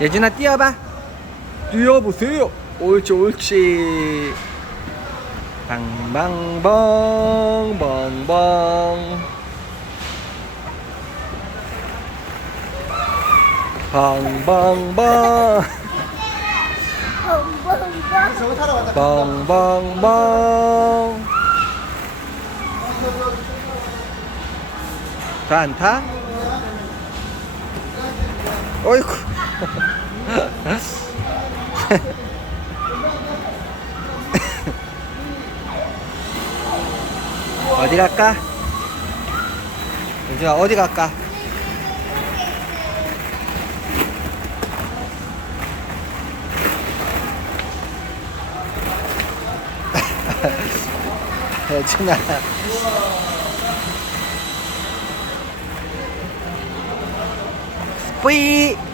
예준아 뛰어봐. 뛰어보세요. 옳지 옳지. 방방방 방방. 방방방 저거 타러 가자. 방방방. 다안 타? 어이구. 어디 갈까? 유준아 어디 갈까? 예준아 뿌이